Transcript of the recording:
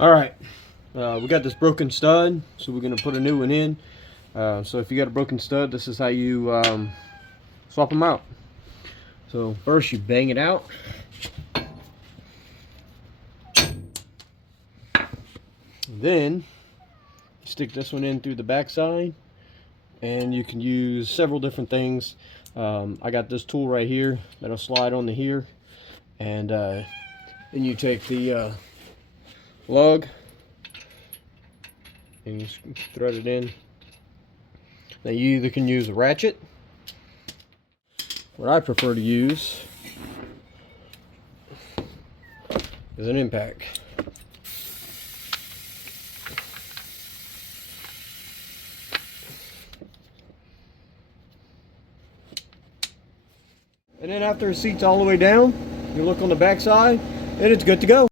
All right, we got this broken stud, so we're gonna put a new one in. So if you got a broken stud, this is how you swap them out. So first you bang it out. Then you stick this one in through the back side, and you can use several different things. I got this tool right here that'll slide onto here, and then you take the lug and you thread it in. Now you either can use a ratchet. What I prefer to use is an impact. And then after the seat's all the way down, you look on the back side and it's good to go.